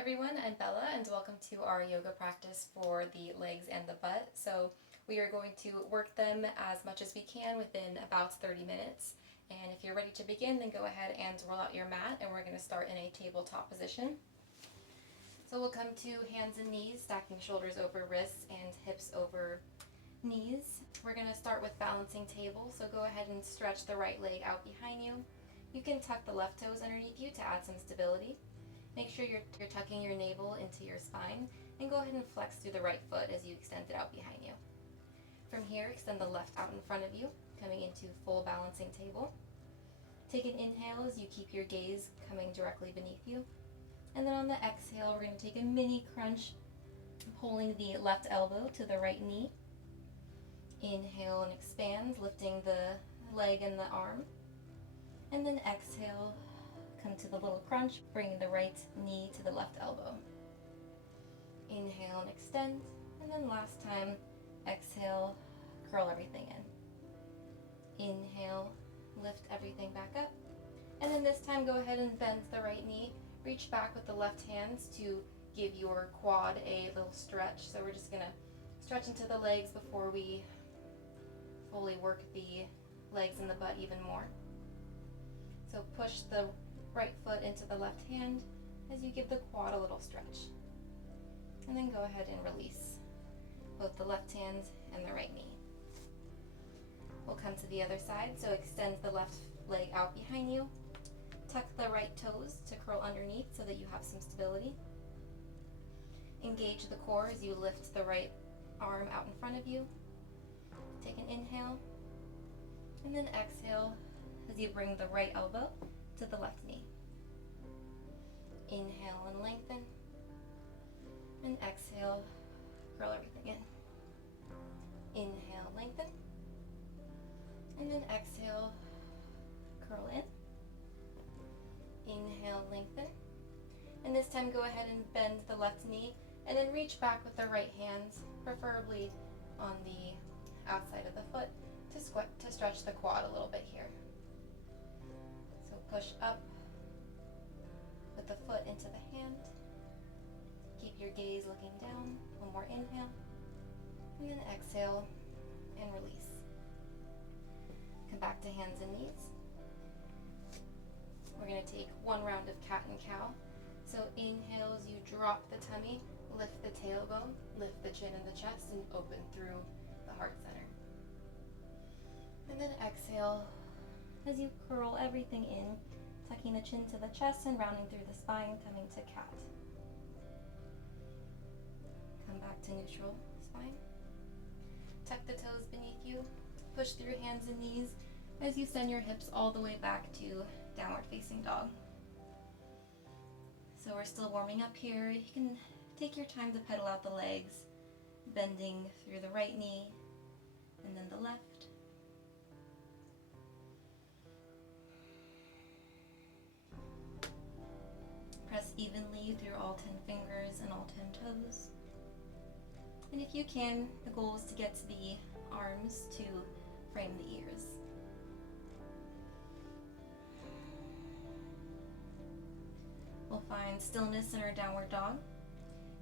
everyone, I'm Bella and welcome to our yoga practice for the legs and the butt. So we are going to work them as much as we can within about 30 minutes. And if you're ready to begin, then go ahead and roll out your mat, and we're going to start in a tabletop position. So we'll come to hands and knees, stacking shoulders over wrists and hips over knees. We're going to start with balancing table, so go ahead and stretch the right leg out behind you. You can tuck the left toes underneath you to add some stability. Make sure you're tucking your navel into your spine, and go ahead and flex through the right foot as you extend it out behind you. From here, extend the left out in front of you, coming into full balancing table. Take an inhale as you keep your gaze coming directly beneath you. And then on the exhale, we're going to take a mini crunch, pulling the left elbow to the right knee. Inhale and expand, lifting the leg and the arm. And then exhale, come to the little crunch, bringing the right knee to the left elbow. Inhale and extend, and then last time, exhale, curl everything in. Inhale, lift everything back up, and then this time go ahead and bend the right knee, reach back with the left hands to give your quad a little stretch. So we're just gonna stretch into the legs before we fully work the legs and the butt even more. So push the right foot into the left hand as you give the quad a little stretch. And then go ahead and release both the left hand and the right knee. We'll come to the other side, so extend the left leg out behind you. Tuck the right toes to curl underneath so that you have some stability. Engage the core as you lift the right arm out in front of you. Take an inhale, and then exhale as you bring the right elbow to the left knee. Inhale and lengthen, and exhale, curl everything in. Inhale, lengthen, and then exhale, curl in. Inhale, lengthen, and this time go ahead and bend the left knee, and then reach back with the right hands, preferably on the outside of the foot, to stretch the quad a little bit here. So push up with the foot into the hand. Keep your gaze looking down. One more inhale, and then exhale and release. Come back to hands and knees. We're going to take one round of cat and cow. So inhale as you drop the tummy, lift the tailbone, lift the chin and the chest, and open through the heart center. And then exhale as you curl everything in, tucking the chin to the chest and rounding through the spine, coming to cat. Come back to neutral spine. Tuck the toes beneath you. Push through hands and knees as you send your hips all the way back to downward facing dog. So we're still warming up here. You can take your time to pedal out the legs, bending through the right knee and then the left. Press evenly through all 10 fingers and all 10 toes. And if you can, the goal is to get to the arms to frame the ears. We'll find stillness in our downward dog.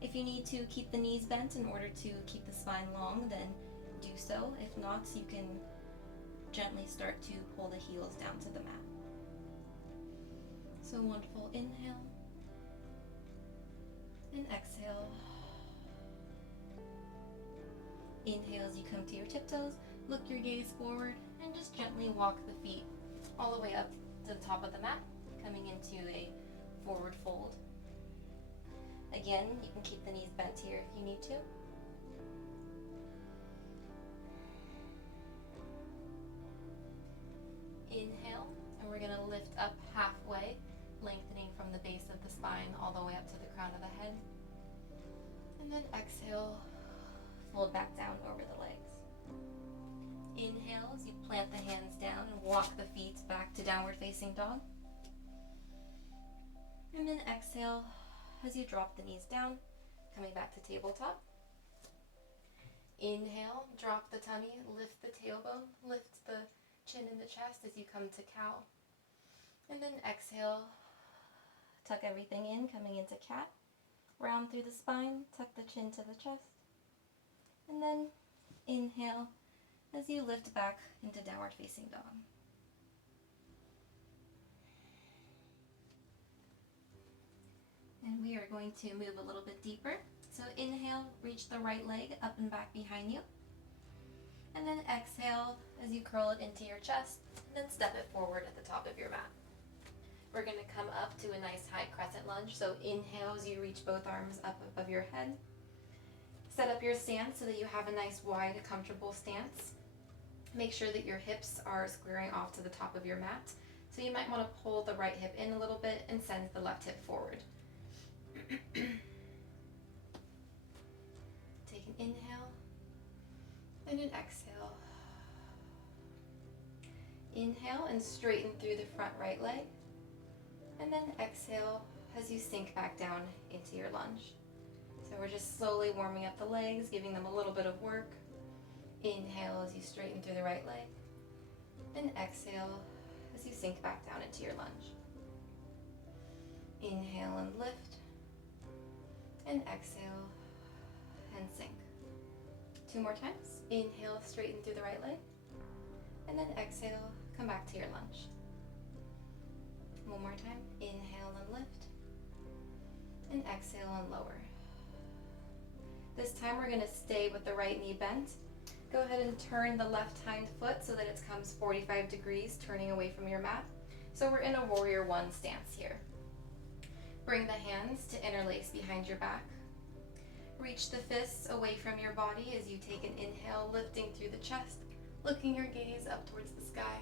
If you need to keep the knees bent in order to keep the spine long, then do so. If not, you can gently start to pull the heels down to the mat. So one full inhale and exhale. Inhale as you come to your tiptoes, look your gaze forward, and just gently walk the feet all the way up to the top of the mat, coming into a forward fold. Again, you can keep the knees bent here if you need to. Inhale, and we're going to lift up halfway, lengthening from the base of the spine all the way up to the crown of the head. And then exhale, fold back down over the legs. Inhale as you plant the hands down and walk the feet back to downward facing dog. And then exhale as you drop the knees down, coming back to tabletop. Inhale, drop the tummy, lift the tailbone, lift the chin and the chest as you come to cow. And then exhale, tuck everything in, coming into cat. round through the spine, tuck the chin to the chest, and then inhale as you lift back into downward facing dog. And we are going to move a little bit deeper. So inhale, reach the right leg up and back behind you. And then exhale as you curl it into your chest, and then step it forward at the top of your mat. We're going to come up to a nice high crescent lunge. So inhale as you reach both arms up above your head. Set up your stance so that you have a nice wide, comfortable stance. Make sure that your hips are squaring off to the top of your mat. So you might want to pull the right hip in a little bit and send the left hip forward. Take an inhale and an exhale. Inhale and straighten through the front right leg. And then exhale as you sink back down into your lunge. So we're just slowly warming up the legs, giving them a little bit of work. Inhale as you straighten through the right leg. And exhale as you sink back down into your lunge. Inhale and lift. And exhale and sink. 2 more times. Inhale, straighten through the right leg. And then exhale, come back to your lunge. 1 more time. Inhale and lift. And exhale and lower. This time we're going to stay with the right knee bent. Go ahead and turn the left hind foot so that it comes 45 degrees, turning away from your mat. So we're in a warrior one stance here. Bring the hands to interlace behind your back. Reach the fists away from your body as you take an inhale, lifting through the chest, looking your gaze up towards the sky.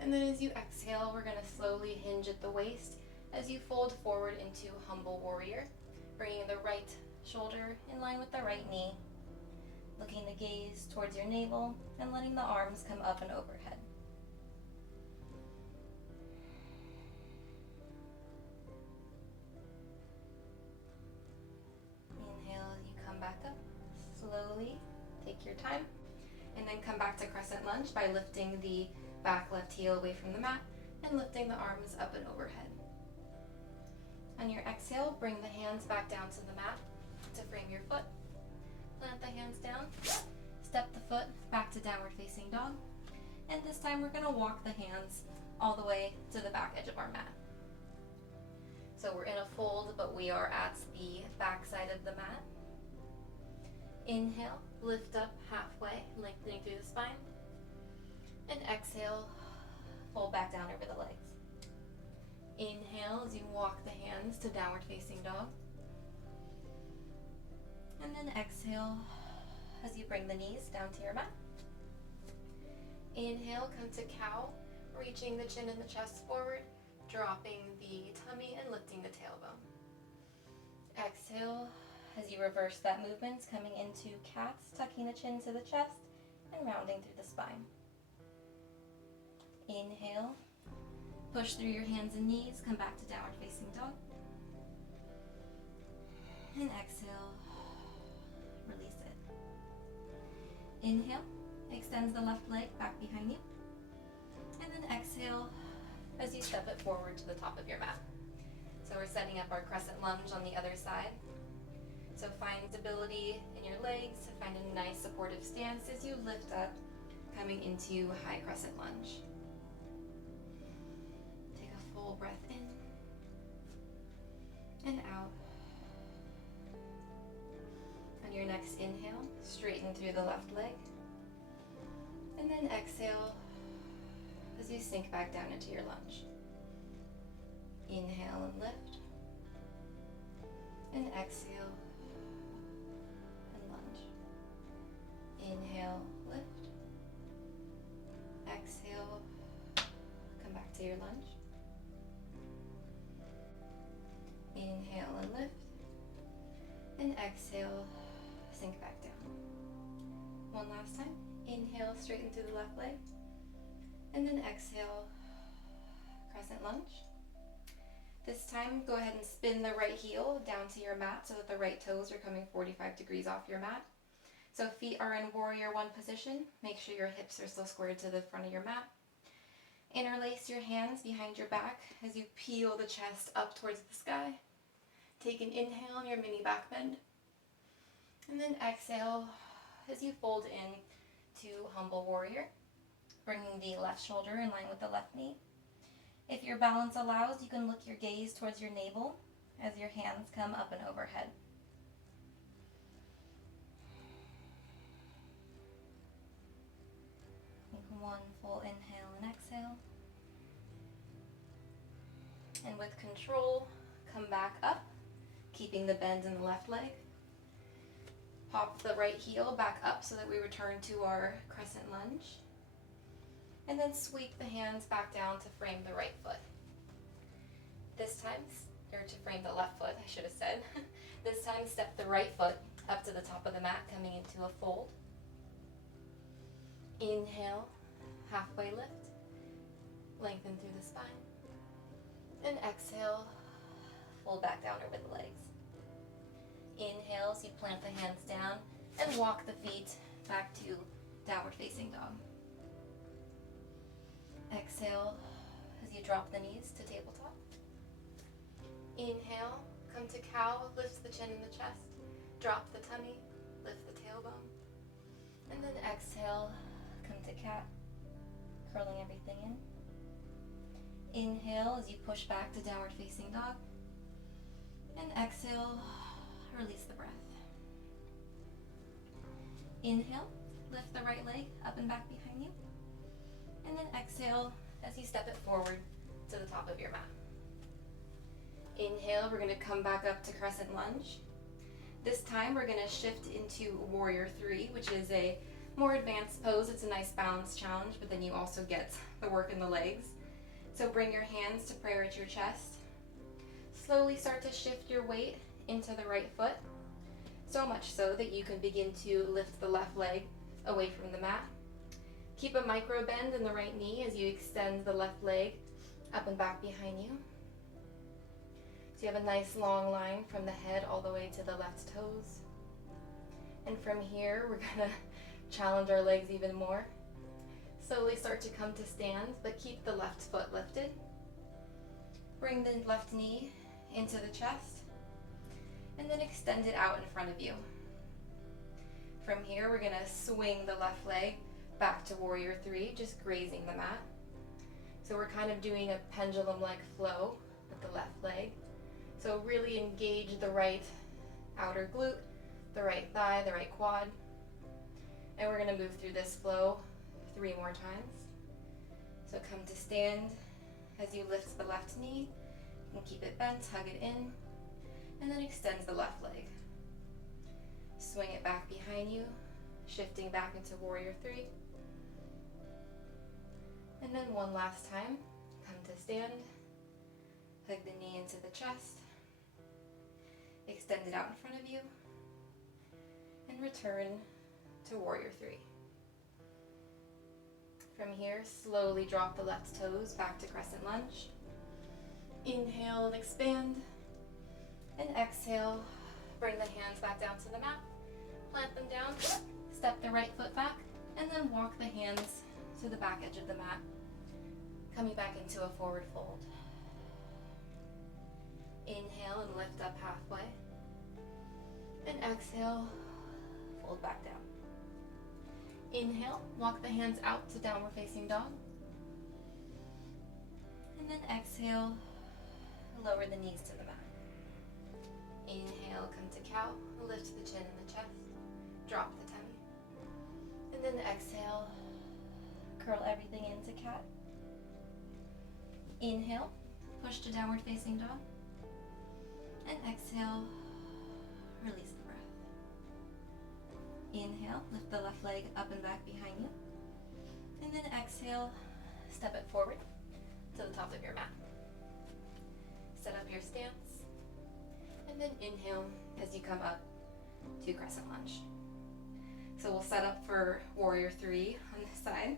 And then as you exhale, we're going to slowly hinge at the waist as you fold forward into humble warrior, bringing the right shoulder in line with the right knee, looking the gaze towards your navel and letting the arms come up and overhead. Inhale as you come back up. Slowly take your time and then come back to crescent lunge by lifting the back left heel away from the mat and lifting the arms up and overhead. On your exhale, bring the hands back down to the mat to frame your foot. Plant the hands down, step the foot back to downward facing dog, and this time we're going to walk the hands all the way to the back edge of our mat. So we're in a fold, but we are at the back side of the mat. Inhale, lift up halfway, lengthening through the spine, and exhale, fold back down over the legs. Inhale as you walk the hands to downward facing dog. And then exhale as you bring the knees down to your mat. Inhale, come to cow, reaching the chin and the chest forward, dropping the tummy and lifting the tailbone. Exhale as you reverse that movement, coming into cats, tucking the chin to the chest and rounding through the spine. Inhale, push through your hands and knees, come back to downward facing dog. And exhale, release it. Inhale, extends the left leg back behind you. And then exhale as you step it forward to the top of your mat. So we're setting up our crescent lunge on the other side. So find stability in your legs, find a nice supportive stance as you lift up, coming into high crescent lunge. Take a full breath in and out. On your next inhale, straighten through the left leg. And then exhale as you sink back down into your lunge. Inhale and lift. And exhale and lunge. Inhale, lift. Exhale, come back to your lunge. Inhale and lift. And exhale, sink back down. One last time. Inhale, straighten through the left leg. And then exhale, crescent lunge. This time, go ahead and spin the right heel down to your mat so that the right toes are coming 45 degrees off your mat. So feet are in warrior one position. Make sure your hips are still squared to the front of your mat. Interlace your hands behind your back as you peel the chest up towards the sky. Take an inhale in your mini back bend. And then exhale as you fold in to Humble Warrior, bringing the left shoulder in line with the left knee. If your balance allows, you can look your gaze towards your navel as your hands come up and overhead. Take one full inhale and exhale. And with control, come back up, keeping the bend in the left leg. Pop the right heel back up so that we return to our crescent lunge. And then sweep the hands back down to frame the right foot. This time, or to frame the left foot, I should have said. This time, step the right foot up to the top of the mat, coming into a fold. Inhale, halfway lift, lengthen through the spine. And exhale, fold back down over the legs. Inhale as you plant the hands down and walk the feet back to downward facing dog. Exhale as you drop the knees to tabletop. Inhale, come to cow, lift the chin and the chest. Drop the tummy, lift the tailbone. And then exhale, come to cat, curling everything in. Inhale as you push back to downward facing dog. And exhale, release the breath. Inhale, lift the right leg up and back behind you. And then exhale as you step it forward to the top of your mat. Inhale, we're going to come back up to crescent lunge. This time we're going to shift into Warrior 3, which is a more advanced pose. It's a nice balance challenge, but then you also get the work in the legs. So bring your hands to prayer at your chest. Slowly start to shift your weight into the right foot, so much so that you can begin to lift the left leg away from the mat. Keep a micro bend in the right knee as you extend the left leg up and back behind you. So you have a nice long line from the head all the way to the left toes. And from here, we're gonna challenge our legs even more. Slowly start to come to stand, but keep the left foot lifted. Bring the left knee into the chest, and then extend it out in front of you. From here, we're gonna swing the left leg back to Warrior 3, just grazing the mat. So we're kind of doing a pendulum-like flow with the left leg. So really engage the right outer glute, the right thigh, the right quad. And we're gonna move through this flow 3 more times. So come to stand as you lift the left knee and keep it bent, hug it in, and then extend the left leg. Swing it back behind you, shifting back into Warrior 3. And then one last time, come to stand, hug the knee into the chest, extend it out in front of you, and return to Warrior 3. From here, slowly drop the left toes back to crescent lunge. Inhale and expand, and exhale, bring the hands back down to the mat, plant them down, step the right foot back, and then walk the hands to the back edge of the mat, coming back into a forward fold. Inhale and lift up halfway, and exhale, fold back down. Inhale, walk the hands out to downward facing dog. And then exhale, lower the knees to the mat. Inhale, come to cow, lift the chin and the chest, drop the tummy. And then exhale, curl everything into cat. Inhale, push to downward facing dog. And exhale, release the breath. Inhale, lift the left leg up and back behind you. And then exhale, step it forward to the top of your mat. Set up your stance. And then inhale as you come up to crescent lunge. So we'll set up for Warrior 3 on this side.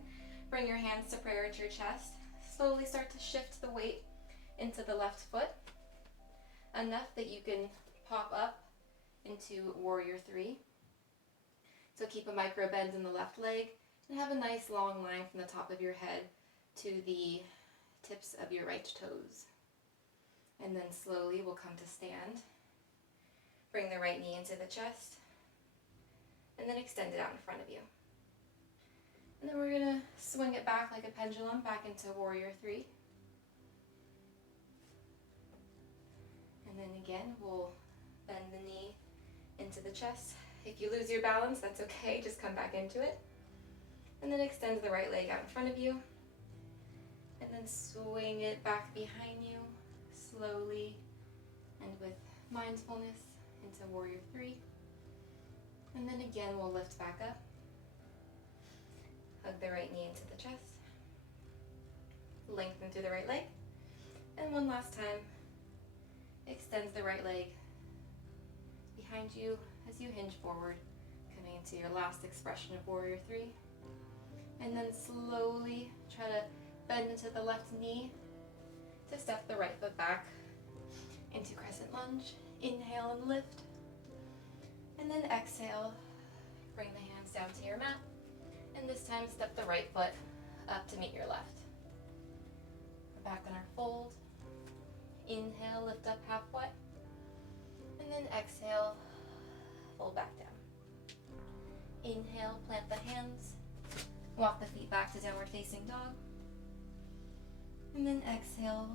Bring your hands to prayer at your chest. Slowly start to shift the weight into the left foot, enough that you can pop up into Warrior 3. So keep a micro bend in the left leg and have a nice long line from the top of your head to the tips of your right toes. And then slowly we'll come to stand Bring the right knee into the chest, and then extend it out in front of you. And then we're gonna swing it back like a pendulum, back into Warrior 3. And then again, we'll bend the knee into the chest. If you lose your balance, that's okay, just come back into it. And then extend the right leg out in front of you. And then swing it back behind you, slowly and with mindfulness, into Warrior 3. And then again, we'll lift back up. Hug the right knee into the chest. Lengthen through the right leg. And one last time, extend the right leg behind you as you hinge forward, coming into your last expression of Warrior 3. And then slowly try to bend into the left knee to step the right foot back into Crescent Lunge. Inhale and lift. And then exhale, bring the hands down to your mat. And this time step the right foot up to meet your left. We're back on our fold. Inhale, lift up halfway. And then exhale, fold back down. Inhale, plant the hands. Walk the feet back to downward facing dog. And then exhale,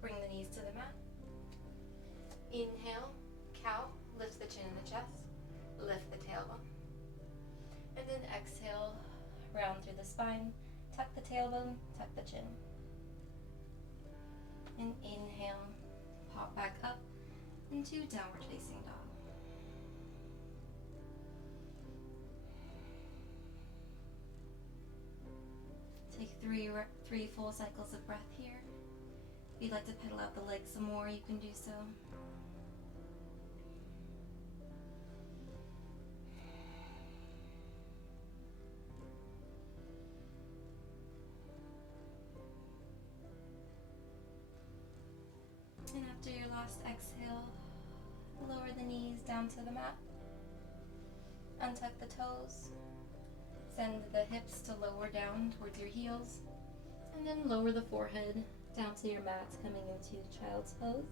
bring the knees to the mat. Inhale, cow, lift the chin and the chest, lift the tailbone. And then exhale, round through the spine, tuck the tailbone, tuck the chin. And inhale, pop back up into downward facing dog. Take three full cycles of breath here. If you'd like to pedal out the legs some more, you can do so. And after your last exhale, lower the knees down to the mat. Untuck the toes. Send the hips to lower down towards your heels. And then lower the forehead down to your mat, coming into child's pose.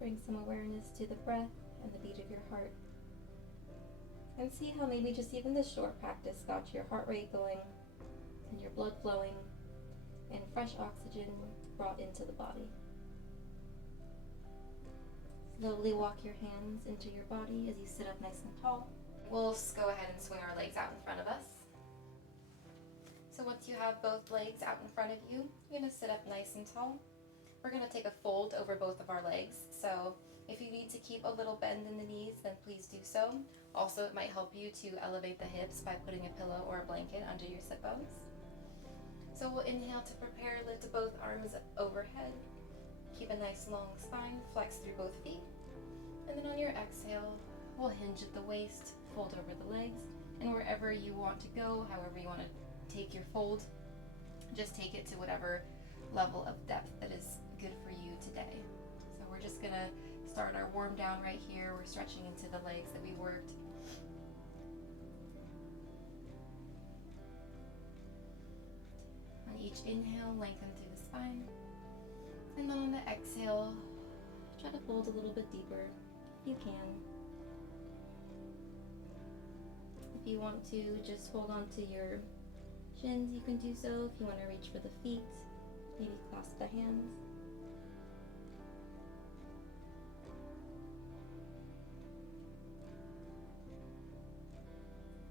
Bring some awareness to the breath and the beat of your heart. And see how maybe just even this short practice got your heart rate going and your blood flowing and fresh oxygen brought into the body. Slowly walk your hands into your body as you sit up nice and tall. We'll just go ahead and swing our legs out in front of us. So once you have both legs out in front of you, you're going to sit up nice and tall. We're going to take a fold over both of our legs. So if you need to keep a little bend in the knees, then please do so. Also, it might help you to elevate the hips by putting a pillow or a blanket under your sit bones. So we'll inhale to prepare, lift both arms overhead. Keep a nice long spine, flex through both feet. And then on your exhale, we'll hinge at the waist, fold over the legs, and wherever you want to go, however you want to take your fold, just take it to whatever level of depth that is good for you today. So we're just gonna start our warm down right here. We're stretching into the legs that we worked. On each inhale, lengthen through the spine. And then on the exhale, try to fold a little bit deeper if you can. If you want to just hold on to your shins, you can do so. If you want to reach for the feet, maybe clasp the hands.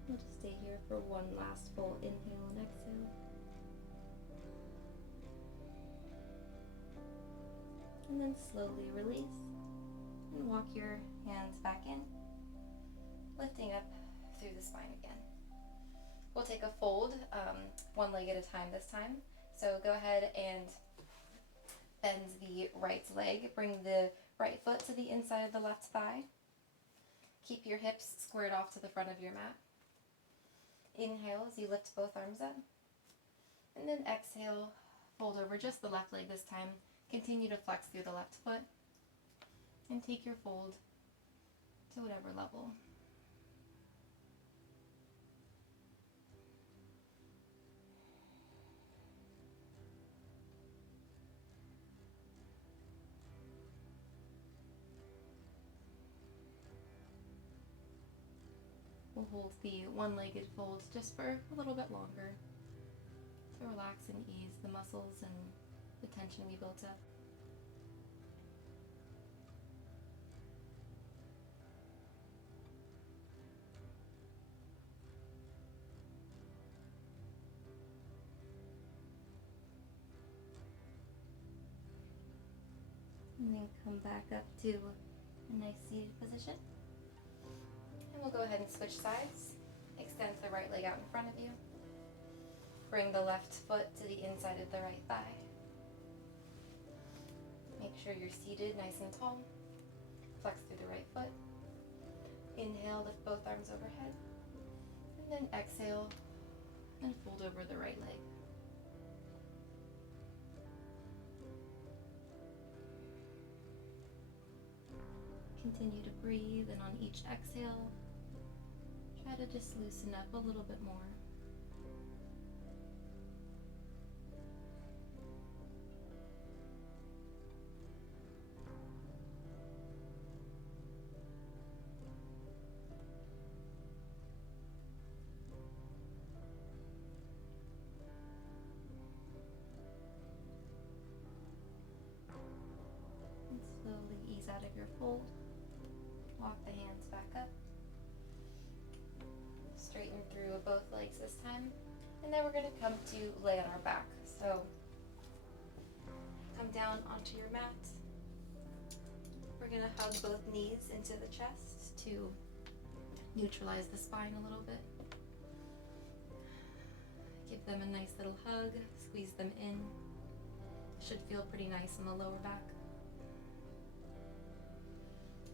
We'll just stay here for one last full inhale and exhale. And then slowly release and walk your hands back in, lifting up through the spine again. We'll take a fold, one leg at a time this time. So go ahead and bend the right leg. Bring the right foot to the inside of the left thigh. Keep your hips squared off to the front of your mat. Inhale as you lift both arms up. And then exhale, fold over just the left leg this time. Continue to flex through the left foot. And take your fold to whatever level. We'll hold the one-legged fold just for a little bit longer to relax and ease the muscles and the tension we built up. And then come back up to a nice seated position. And we'll go ahead and switch sides. Extend the right leg out in front of you. Bring the left foot to the inside of the right thigh. Make sure you're seated nice and tall. Flex through the right foot. Inhale, lift both arms overhead. And then exhale and fold over the right leg. Continue to breathe, and on each exhale, try to just loosen up a little bit more. And slowly ease out of your fold. Walk the hands back up. Straighten through both legs this time. And then we're going to come to lay on our back. So come down onto your mat. We're going to hug both knees into the chest to neutralize the spine a little bit. Give them a nice little hug. Squeeze them in. Should feel pretty nice in the lower back.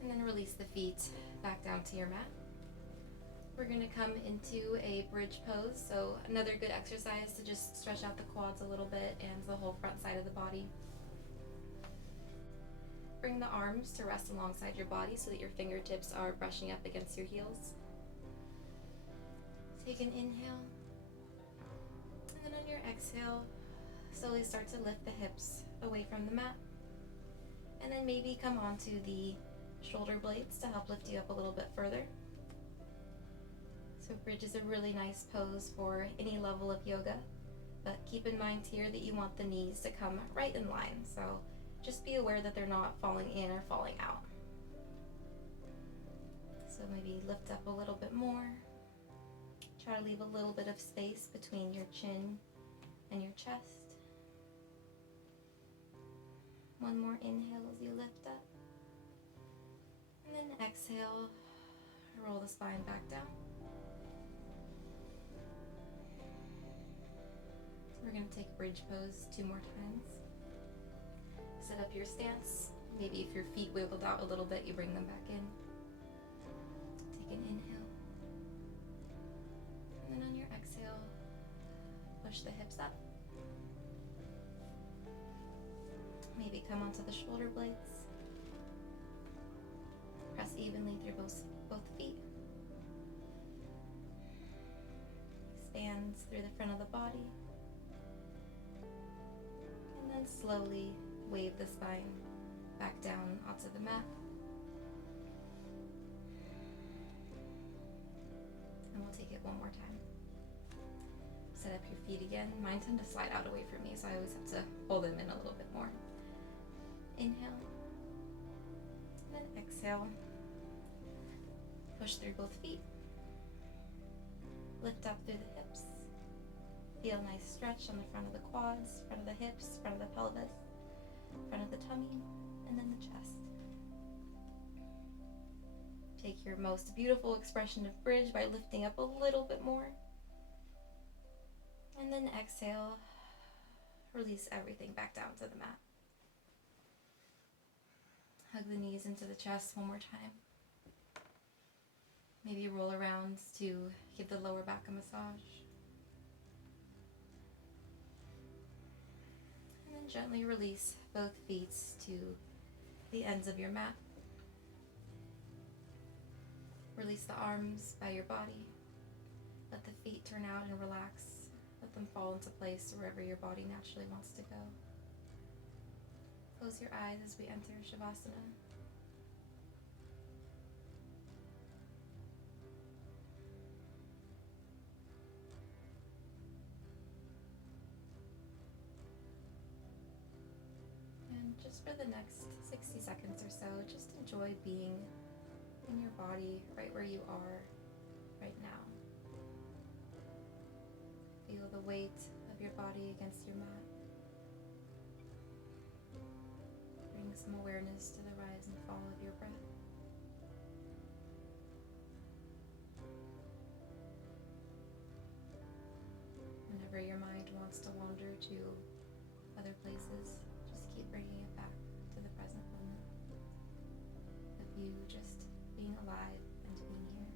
And then release the feet back down to your mat. We're going to come into a bridge pose. So another good exercise to just stretch out the quads a little bit and the whole front side of the body. Bring the arms to rest alongside your body so that your fingertips are brushing up against your heels. Take an inhale. And then on your exhale, slowly start to lift the hips away from the mat. And then maybe come onto the shoulder blades to help lift you up a little bit further. So bridge is a really nice pose for any level of yoga, but keep in mind here that you want the knees to come right in line. So just be aware that they're not falling in or falling out. So maybe lift up a little bit more. Try to leave a little bit of space between your chin and your chest. One more inhale as you lift up. And then exhale, roll the spine back down. We're going to take bridge pose 2 more times. Set up your stance. Maybe if your feet wiggled out a little bit, you bring them back in. Take an inhale. And then on your exhale, push the hips up. Maybe come onto the shoulder blades. Press evenly through both feet. Expands through the front of the body. And then slowly wave the spine back down onto the mat. And we'll take it one more time. Set up your feet again. Mine tend to slide out away from me, so I always have to pull them in a little bit more. Inhale. And then exhale. Push through both feet. Lift up through the hips. Feel a nice stretch on the front of the quads, front of the hips, front of the pelvis, front of the tummy, and then the chest. Take your most beautiful expression of bridge by lifting up a little bit more. And then exhale, release everything back down to the mat. Hug the knees into the chest one more time. Maybe roll around to give the lower back a massage. And then gently release both feet to the ends of your mat. Release the arms by your body. Let the feet turn out and relax. Let them fall into place wherever your body naturally wants to go. Close your eyes as we enter Shavasana. And just for the next 60 seconds or so, just enjoy being in your body right where you are right now. Feel the weight of your body against your mat. Bring some awareness to the rise and fall of your breath. Whenever your mind wants to wander to other places, just keep bringing it back to the present moment of you just being alive and being here.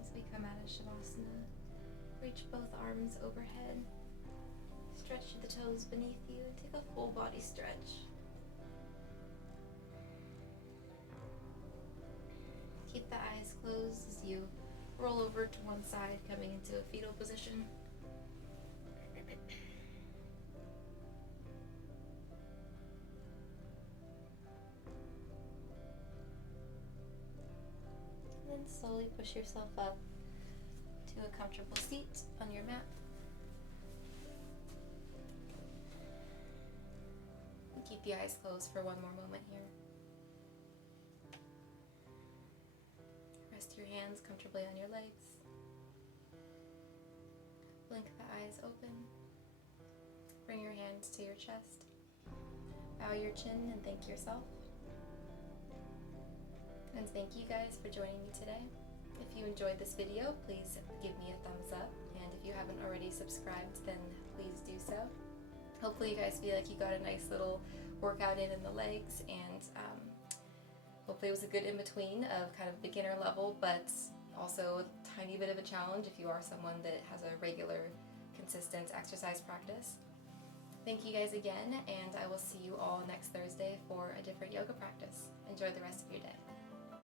As we come out of Shavasana, reach both arms overhead, stretch the toes beneath you, and take a full body stretch. Keep the eyes closed as you roll over to one side, coming into a fetal position. And then slowly push yourself up to a comfortable seat on your mat. And keep the eyes closed for one more moment here. Rest your hands comfortably on your legs. Blink the eyes open. Bring your hands to your chest. Bow your chin and thank yourself. And thank you guys for joining me today. If you enjoyed this video, please give me a thumbs up. And if you haven't already subscribed, then please do so. Hopefully you guys feel like you got a nice little workout in the legs, and hopefully it was a good in-between of kind of beginner level, but also a tiny bit of a challenge if you are someone that has a regular, consistent exercise practice. Thank you guys again, and I will see you all next Thursday for a different yoga practice. Enjoy the rest of your day.